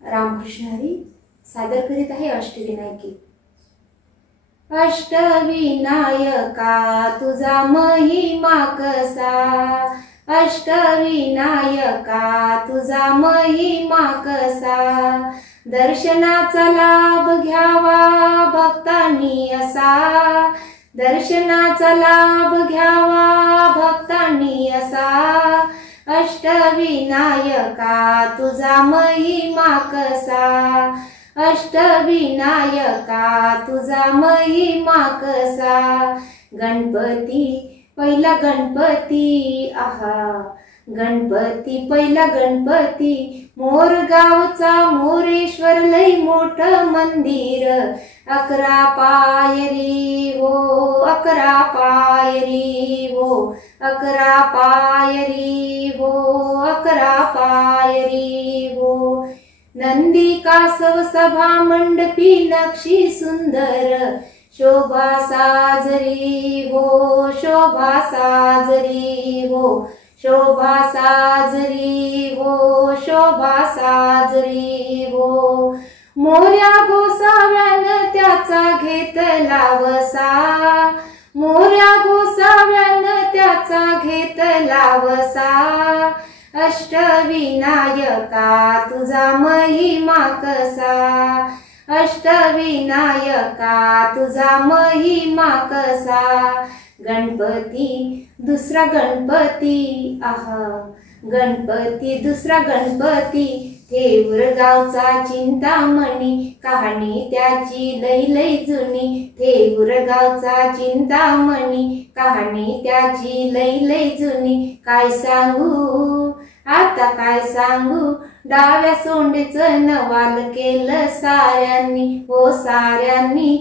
रामकृष्ण हरी सादर करीत आहे अष्टविनायकी। अष्टविनायका तुझा महिमा कसा, अष्टविनायका तुझा महिमा कसा, दर्शनाचा लाभ घ्यावा भक्तांनी असा, दर्शनाचा लाभ घ्यावा भक्तांनी असा, अष्टविनायका तुझा महिमा कसा, अष्टविनायका तुझा महिमा कसा। गणपती पहिला गणपती आहा, गणपती पहिला गणपती, मोरगावचा मोरेश्वर लई मोठं मंदिर, 11 पायरी हो 11 पायरी हो 11 पायरी हो 11 पायरी हो। नंदी कासव सभा मंडपी नक्षी सुंदर, शोभा साजरी हो शोभा साजरी हो शोभा साजरी हो शोभा साजरी हो। मोर्या गोसाव्यानं त्याचा घेतला वसा, मोर्या गोसाव्यानं त्याचा घेतला वसा, अष्टविनायका तुझा महिमा कसा, अष्टविनायका तुझा महिमा कसा। गणपती दुसरा गणपती आहा, गणपती दुसरा गणपती, थेऊरगावचा चिंतामणी, कहाणी त्याची लई लई जुनी, थेऊरगावचा चिंतामणी, कहाणी त्याची लई लई जुनी। काय सांगू आता काय सांगू, डाव्या सोंडेचं नवाल केलं साऱ्यांनी हो साऱ्यांनी,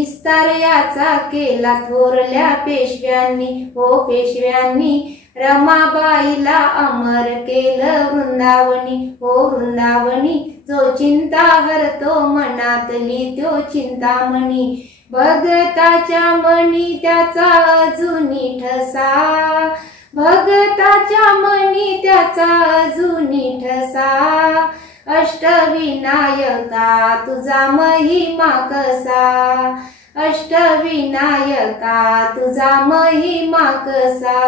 इस्तार याचा केला थोरल्या पेशव्यांनी हो पेशव्यांनी, रमाबाईला अमर केलं वृंदावनी हो वृंदावनी, जो चिंता हरतो मनातली त्यो चिंतामणी, भगताच्या मनी त्याचा अजूनी ठसा, भगताच्या मनी त्याचा अजूनी ठसा, अष्टविनायका तुझा महिमा कसा, अष्टविनायका तुझा महिमा कसा।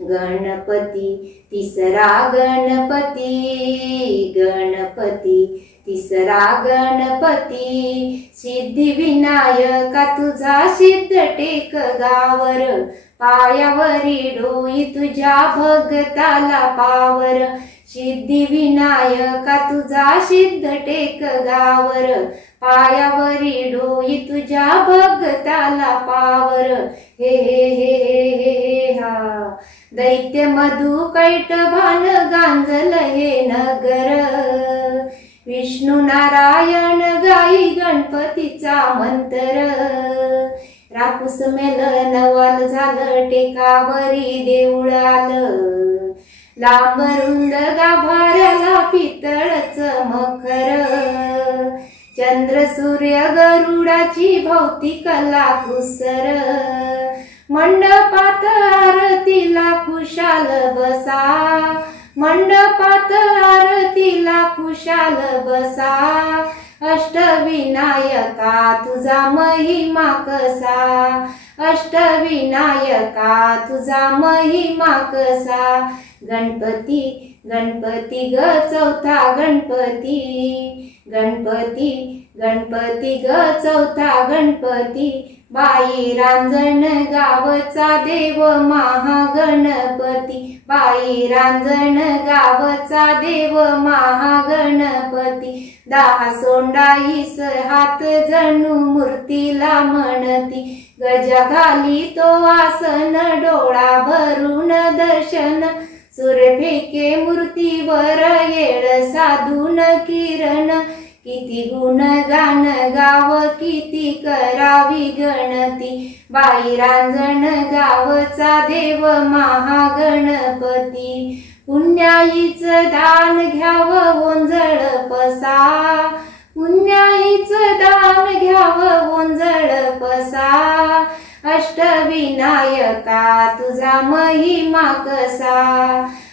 गणपती तिसरा गणपती, गणपती तिसरा गणपती, सिद्धिविनायका तुझा सिद्ध टेक गावर, पायावरी डोई तुझ्या भगताला पावर, सिद्धिविनायका तुझा सिद्ध टेक गावर, पायावरी डोई तुझ्या भगताला पावर। हे हे हे हे हे हा, दैत्य मधु कैटभान गांजल हे नगर, विष्णू नारायण गाई गणपतीचा मंत्र, रापूस मेल नवाल झालं टेकावरी देऊळ आलं, लांब रुंद गाभाऱ्याला पितळच मखर, चंद्र सूर्य गरुडाची भोवती कला कुसर, मंडपात आरतीला खुशाल बसा, मंडपात आरतीला खुशाल बसा, अष्टविनायका तुझा महिमा कसा, अष्टविनायका तुझा महिमा कसा। गणपती गणपती ग चौथा गणपती, गणपती गणपती ग चौथा गणपती, बाई रांजण गावचा देव महागणपती, बाई रांजण गावचा देव महागणपती, 10 सोंडाईस हात जणू मूर्तीला म्हणती, गजा घाली तो आसन डोळा भरून दर्शन, सूर्यफेके मूर्तीवर येळ साधून किरण, किती गुण गान गाव किती करावी गणती, बाई रांजण गावचा देव महागणपती, पुण्याईच दान घ्याव ओंजळ पसा, पुण्याईच दान घ्याव ओंजळ पसा, अष्टविनायका तुझा महिमा कसा,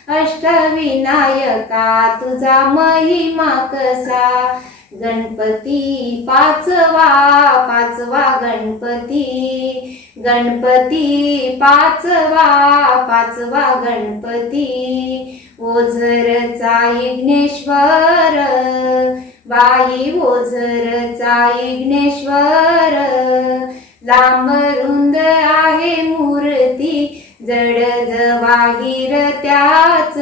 अष्टविनायका तुझा महिमा कसा। गणपती पाचवा पाचवा गणपती, गणपती पाचवा पाचवा गणपती। ओझरचा विघ्नेश्वर बाई ओझरचा विघ्नेश्वर। लांब रुंद आहे मूर्ती जड जवाहीर त्याच।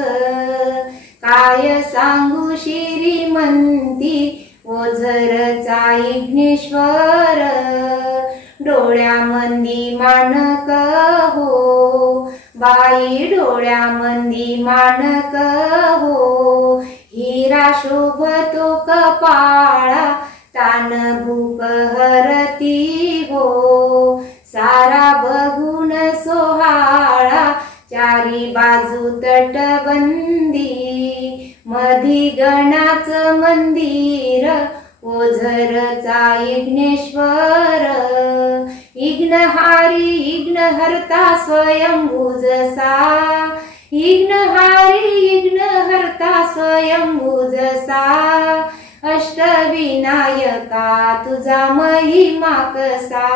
काय सांगू श्रीमंती ओझरचा विघ्नेश्वर। डोळ्यामंदी माणक हो बाई डोळ्यामंदी माणक हो। हिरा शोभतो कपाळा तान भूक हरती हो। सारा बघून सोहाळा चारी बाजू तटबंदी। मधी गणाचं मंदिर ओझरचा विघ्नेश्वर। विघ्नहारी विघ्नहर्ता स्वयंभू जसा। विघ्नहारी विघ्नहर्ता स्वयंभू जसा। अष्टविनायका तुझा महिमा कसा।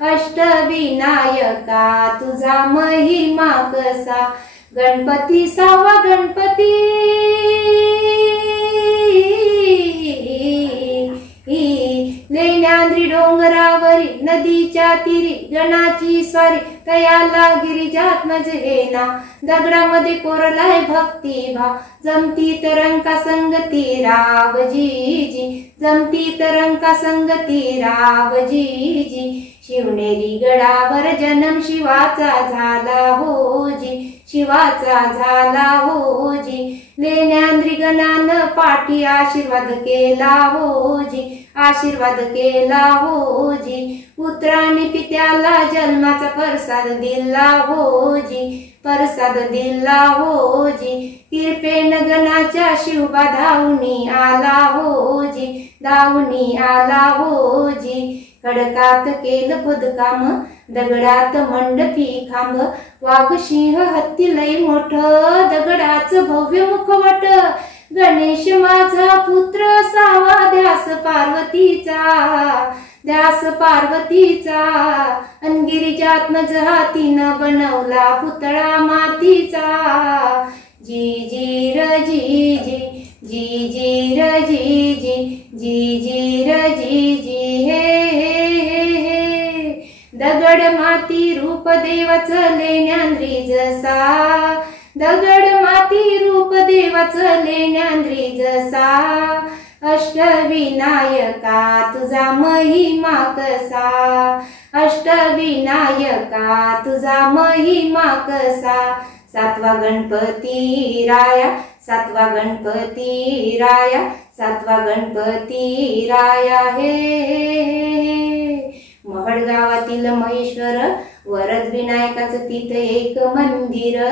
अष्टविनायका तुझा महिमा कसा। गणपती सावा गणपती लेण्याद्री डोंगरावरी नदीच्या तीरी गणाची स्वारी। तयाला गिरिजात्मज हेना दगडामध्ये कोरलाय भक्तिभाव। जमती तरंका संगती रावजीजी, जमती तरंका संगती रावजीजी। शिवनेरी गडावर जन्म शिवाचा झाला होजी, शिवाचा झाला होजी। लेण्याद्री गणानं पाठी आशीर्वाद केला होजी, आशीर्वाद केला होजी। पुत्राने पित्याला जन्माचा प्रसाद दिला होजी, प्रसाद दिला होजी। कृपेनं गणाच्या शिवबा धावूनी आला होजी, धावूनी आला होजी। खडकात केलं खुदकाम दगडात मंडपी खांब। वाघ सिंह हत्ती लई मोठ दगडाचं भव्य मुखवट। गणेश माझा पुत्र सावा ध्यास पार्वतीचा, ध्यास पार्वतीचा। अन गिरिजात्मज हातीनं बनवला पुतळा मातीचा। जी जी र जी जी, जी जी र जी जी, जी जी र जी जी हे। दगड माती रूप देवाचं लेण्याद्री जसा। दगड माती रूप देवाचं लेण्याद्री जसा। अष्टविनायका तुझा महिमा कसा। अष्टविनायका तुझा महिमा कसा। सातवा गणपती राया, सातवा गणपती राया, सातवा गणपती राया हे। महड गावातील महेश्वर वरद विनायकाचं तिथं एक मंदिर।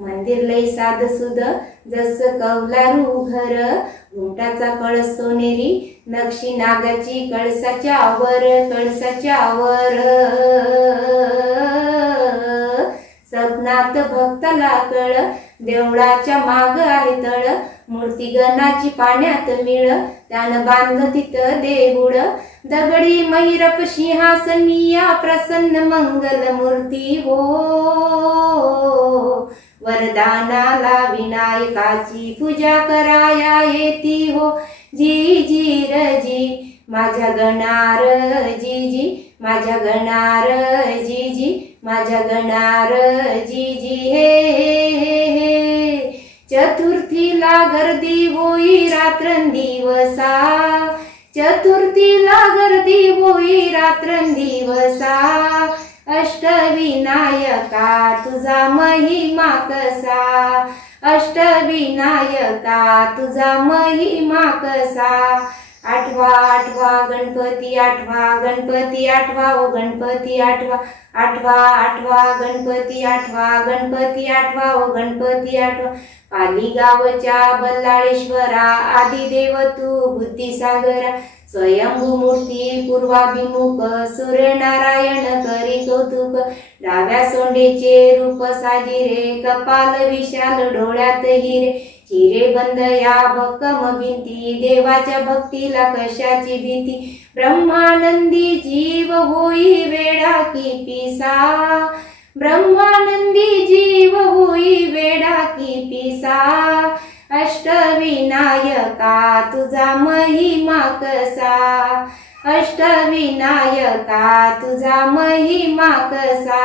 मंदिर लय साध सुध जस कौलारू घर। घुमटाचा कळस सोनेरी नक्षी नागाची कळसाच्या वर, कळसाच्या वर। सपनात भक्ताला कळ देवळाच्या माग आहे तळ। मूर्ती गणाची पाण्यात मिळ त्यानं बांध तिथं देऊळ। दगडी मैरप सिंहासनिया प्रसन्न मंगल मूर्ती हो। वरदानाला विनायकाची पूजा कराया येती हो। जी जी र जी माझ्या गणार जी जी, माझ्या गणार जी जी, माझ्या गणार जी जी हे। चतुर्थीला गर्दी होई रात्रंदिवसा। चतुर्थीला गर्दी होई रात्रंदिवसा। अष्टविनायका तुझा महिमा कसा। अष्टविनायका तुझा महिमा कसा। आठवा आठवा गणपती आठवा गणपती आठवा ओ गणपती आठवा आठवा आठवा गणपती आठवा गणपती आठवा ओ गणपती आठवा पाली गावच्या बल्लाळेश्वरा आदिदेव तू बुद्धिसागरा स्वयंभू मूर्ती पूर्वाभिमुख सूर्यनारायण करी कौतुक डाव्या सोंडेचे रूप साजिरे कपाल विशाल डोळ्यात हिरे चिरे बंद या भक्कम भिंती देवाच्या भक्तीला कशाची भीती ब्रह्मानंदी जीव होई वेडा की पिसा ब्रह्मानंदी जीव होई वेडा की पिसा अष्टविनायका तुझा महिमा कसा अष्टविनायका तुझा महिमा कसा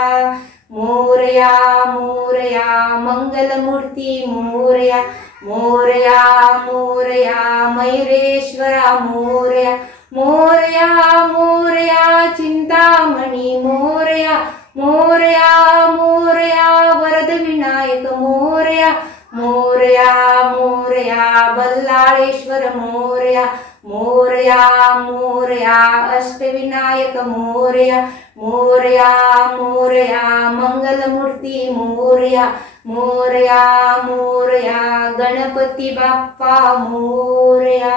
मोरया मोरया मंगलमूर्ती मोरया मोरया मोरया मयुरेश्वरा मोरया मोरया मोरया चिंतामणी मोरया मोरया मोरया वरद विनायक मोरया मोरया मोरया बल्लाळेश्वर मोरया मोरया मोरया अष्टविनायक मोरया मोरया मोरया मंगलमूर्ती मोरया मोरया मोरया गणपती बाप्पा मोरया।